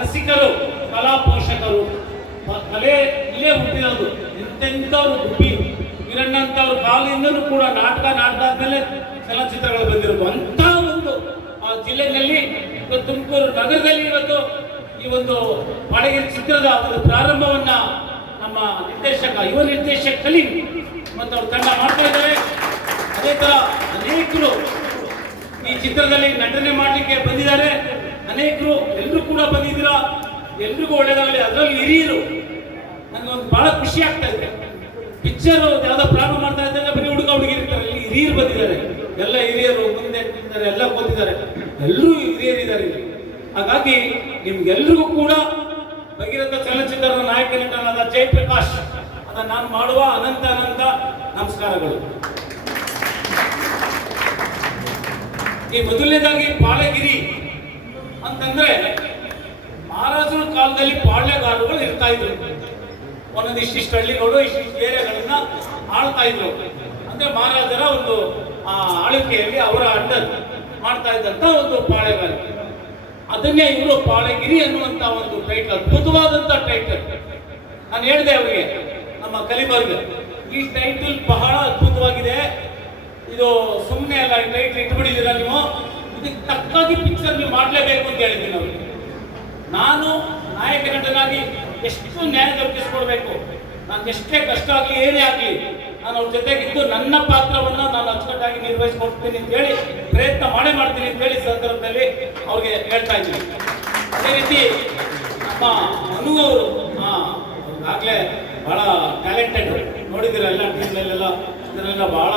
ರಸಿಕರು, ಕಲಾ ಪೋಷಕರು, ಕಲೆ ಇಲ್ಲೇ ಹುಟ್ಟಿರೋದು. ಎಂತೆಂಥವ್ರು ಗುಬ್ಬಿ ವೀರಣ್ಣಂತವ್ರ ಕಾಲಿಂದಲೂ ಕೂಡ ನಾಟಕ ಆದ್ಮೇಲೆ ಚಲನಚಿತ್ರಗಳು ಬಂದಿರೋದು. ಅಂತ ಒಂದು ಆ ಜಿಲ್ಲೆಯಲ್ಲಿ ತುಮಕೂರು ನಗರದಲ್ಲಿ ಇವತ್ತು ಈ ಒಂದು ಪಾಳೇಗಿರಿ ಚಿತ್ರದ ಒಂದು ಪ್ರಾರಂಭವನ್ನ ನಮ್ಮ ಯುವ ನಿರ್ದೇಶಕ ಕಲೀಂ ಮತ್ತು ಅವ್ರ ತಂಡ ಮಾಡ್ತಾ ಇದ್ದಾರೆ. ಅದೇ ತರ ಅನೇಕರು ಈ ಚಿತ್ರದಲ್ಲಿ ನಟನೆ ಮಾಡಲಿಕ್ಕೆ ಬಂದಿದ್ದಾರೆ. ಅನೇಕರು ಎಲ್ಲರೂ ಕೂಡ ಬಂದಿದ್ದೀರಾ, ಎಲ್ರಿಗೂ ಒಳ್ಳೆಯದಾಗಲಿ. ಅದರಲ್ಲಿ ಹಿರಿಯರು ನನಗೊಂದು ಬಹಳ ಖುಷಿ ಆಗ್ತಾ ಇದೆ. ಪಿಕ್ಚರ್ ಯಾವ್ದೋ ಪ್ರಾರಂಭ ಮಾಡ್ತಾ ಇದ್ದಾಗ ಬರೀ ಹುಡುಗ ಹುಡುಗಿರ್ತಾರೆ, ಇಲ್ಲಿ ಹಿರಿಯರು ಬಂದಿದ್ದಾರೆ. ಎಲ್ಲ ಹಿರಿಯರು ಮುಂದೆ ಕೂತಿದ್ದಾರೆ, ಎಲ್ಲ ಕೂತಿದ್ದಾರೆ, ಎಲ್ಲರೂ ಹಿರಿಯರಿದ್ದಾರೆ. ಹಾಗಾಗಿ ನಿಮ್ಗೆಲ್ರಿಗೂ ಕೂಡ ಭಗೀರಥ ಚಲನಚಿತ್ರದ ನಾಯಕ ನಟನಾದ ಜಯಪ್ರಕಾಶ್ ಅದನ್ನು ನಾನು ಮಾಡುವ ಅನಂತ ನಮಸ್ಕಾರಗಳು. ಈ ಮೊದಲನೇದಾಗಿ ಪಾಳೇಗಿರಿ ಅಂತಂದ್ರೆ ಮಹಾರಾಜರ ಕಾಲದಲ್ಲಿ ಪಾಳ್ಯಗಾರಗಳು ಇರ್ತಾ ಇದ್ರು. ಒಂದೊಂದು ಇಷ್ಟಿಷ್ಟು ಹಳ್ಳಿಗಳು, ಇಷ್ಟಿಷ್ಟು ಏರಿಯಾಗಳನ್ನ ಆಳ್ತಾ ಇದ್ರು. ಅಂದ್ರೆ ಮಹಾರಾಜರ ಒಂದು ಆಳ್ವಿಕೆಯಲ್ಲಿ ಅವರ ಅಂಡರ್ ಮಾಡ್ತಾ ಇದ್ದಂತ ಒಂದು ಪಾಳೆಗಾರಿಕೆ. ಅದನ್ನೇ ಇವರು ಪಾಳೇಗಿರಿ ಅನ್ನುವಂತ ಒಂದು ಟೈಟಲ್, ಅದ್ಭುತವಾದಂತ ಟೈಟಲ್. ನಾನು ಹೇಳಿದೆ ಅವರಿಗೆ, ನಮ್ಮ ಕಲೀಂಗೆ, ಈ ಟೈಟಲ್ ಬಹಳ ಅದ್ಭುತವಾಗಿದೆ, ಇದು ಸುಮ್ಮನೆ ಅಲ್ಲ, ಈ ಟೈಟಲ್ ಇಟ್ಬಿಟ್ಟಿದ್ದೀರಾ ನೀವು, ಇದಕ್ಕೆ ತಕ್ಕಾಗಿ ಪಿಕ್ಚರ್ ನೀವು ಮಾಡಲೇಬೇಕು ಅಂತ ಹೇಳಿದ್ದೀನಿ ಅವ್ರಿಗೆ. ನಾನು ನಾಯಕ ನಟನಾಗಿ ಎಷ್ಟು ನ್ಯಾಯ ದೊರಕಿಸ್ಕೊಡ್ಬೇಕು, ನಾನು ಎಷ್ಟೇ ಕಷ್ಟ ಆಗಲಿ ಏನೇ ಆಗಲಿ ನಾನು ಅವ್ರ ಜೊತೆಗಿದ್ದು ನನ್ನ ಪಾತ್ರವನ್ನು ನಾನು ಅಚ್ಚುಕಟ್ಟಾಗಿ ನಿರ್ವಹಿಸ್ಕೊಡ್ತೀನಿ ಅಂತ ಹೇಳಿ ಪ್ರಯತ್ನ ಮಾಡ್ತೀನಿ ಅಂತ ಹೇಳಿ ಸಂದರ್ಭದಲ್ಲಿ ಅವ್ರಿಗೆ ಹೇಳ್ತಾ ಇದ್ದೀನಿ. ಅದೇ ರೀತಿ ನಮ್ಮ ಮನು ಅವರು ಆಗಲೇ ಬಹಳ ಟ್ಯಾಲೆಂಟೆಡ್, ನೋಡಿದಿರಲ್ಲ ಟೀಮ್ನಲ್ಲೆಲ್ಲ ಇದನ್ನೆಲ್ಲ ಬಹಳ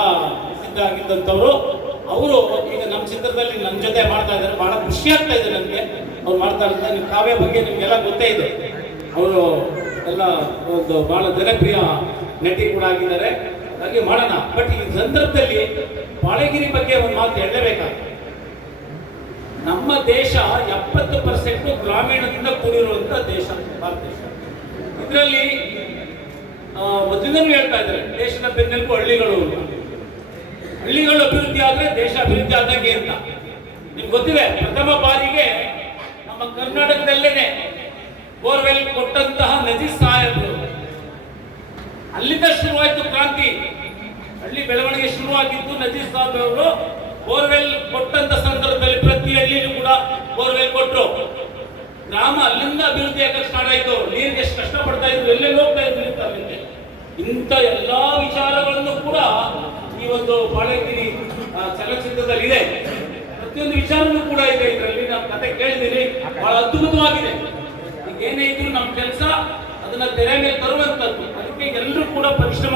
ಸಿದ್ಧ ಆಗಿದ್ದಂಥವ್ರು. ಅವರು ಈಗ ನಮ್ಮ ಚಿತ್ರದಲ್ಲಿ ನನ್ನ ಜೊತೆ ಮಾಡ್ತಾ ಇದ್ದಾರೆ. ಬಹಳ ಖುಷಿ ಆಗ್ತಾ ಇದೆ ನನಗೆ ಅವ್ರು ಮಾಡ್ತಾ ಇದ್ದಾರೆ. ನಿಮ್ಮ ಕಾವ್ಯ ಬಗ್ಗೆ ನಿಮಗೆಲ್ಲ ಗೊತ್ತೇ ಇದೆ, ಅವರು ಎಲ್ಲ ಒಂದು ಬಹಳ ಜನಪ್ರಿಯ ನಟಿ ಕೂಡ ಆಗಿದ್ದಾರೆ. ಹಾಗೆ ಮಾಡೋಣ. ಬಟ್ ಈ ಸಂದರ್ಭದಲ್ಲಿ ಪಾಳೇಗಿರಿ ಬಗ್ಗೆ ಒಂದು ಮಾತು ಹೇಳಲೇಬೇಕಾಗ್ತದೆ. ನಮ್ಮ ದೇಶ 70% ಗ್ರಾಮೀಣದಿಂದ ಕೂಡಿರುವಂತಹ ದೇಶ ಭಾರತ ದೇಶ. ಇದರಲ್ಲಿ ಮೊದಲಿಂದಲೂ ಹೇಳ್ತಾ ಇದ್ದಾರೆ, ದೇಶದ ಬೆನ್ನೆಲುಬು ಹಳ್ಳಿಗಳು. ಹಳ್ಳಿಗಳು ಅಭಿವೃದ್ಧಿ ಆದ್ರೆ ದೇಶ ಅಭಿವೃದ್ಧಿ ಆದಂಗೆ ಅಂತ ನಿಮ್ಗೆ ಗೊತ್ತಿದೆ. ಪ್ರಥಮ ಬಾರಿಗೆ ನಮ್ಮ ಕರ್ನಾಟಕದಲ್ಲೇನೆ ಬೋರ್ವೆಲ್ ಕೊಟ್ಟಂತಹ ನಜೀರ್ ಸಾಹೇಬರು, ಅಲ್ಲಿಂದ ಶುರುವಾಯಿತು ಕ್ರಾಂತಿ. ಹಳ್ಳಿ ಬೆಳವಣಿಗೆ ಶುರುವಾಗಿದ್ದು ನಜೀರ್ ಸಾಹೇಬ್ ಅವರು ಬೋರ್ವೆಲ್ ಕೊಟ್ಟಂತ ಸಂದರ್ಭದಲ್ಲಿ ಪ್ರತಿ ಹಳ್ಳಿಯಲ್ಲೂ ಕೂಡ ಬೋರ್ವೆಲ್ ಕೊಟ್ಟರು. ಗ್ರಾಮ ಅಲ್ಲಿಂದ ಅಭಿವೃದ್ಧಿ ಆಗಕ್ಕೆ ಸ್ಟಾರ್ಟ್ ಆಯ್ತು. ನೀರಿಗೆ ಎಷ್ಟು ಕಷ್ಟ ಪಡ್ತಾ ಇದ್ರು, ಎಲ್ಲೆಲ್ಲಿ ಹೋಗ್ತಾ ಇದ್ರು ಅಂತ. ಇಂಥ ಎಲ್ಲಾ ವಿಚಾರಗಳನ್ನು ಕೂಡ ಈ ಒಂದು ಪಾಳೇಗಿರಿ ಚಲನಚಿತ್ರದಲ್ಲಿ ಇದೆ. ಪ್ರತಿಯೊಂದು ವಿಚಾರನೂ ಕೂಡ ಇದೆ ಇದರಲ್ಲಿ. ನಾನು ಕತೆ ಕೇಳಿದ್ದೀನಿ, ಬಹಳ ಅದ್ಭುತವಾಗಿದೆ. ಏನೇ ಇದ್ರು ನಮ್ಮ ಕೆಲಸ ಅದನ್ನ ತೆರೆ ಮೇಲೆ ತರುವಂತದ್ದು. ಅದಕ್ಕೆ ಎಲ್ಲರೂ ಕೂಡ ಪರಿಶ್ರಮ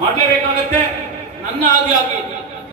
ಮಾಡಲೇಬೇಕಾಗತ್ತೆ. ನನ್ನ ಆದಿಯಾಗಿ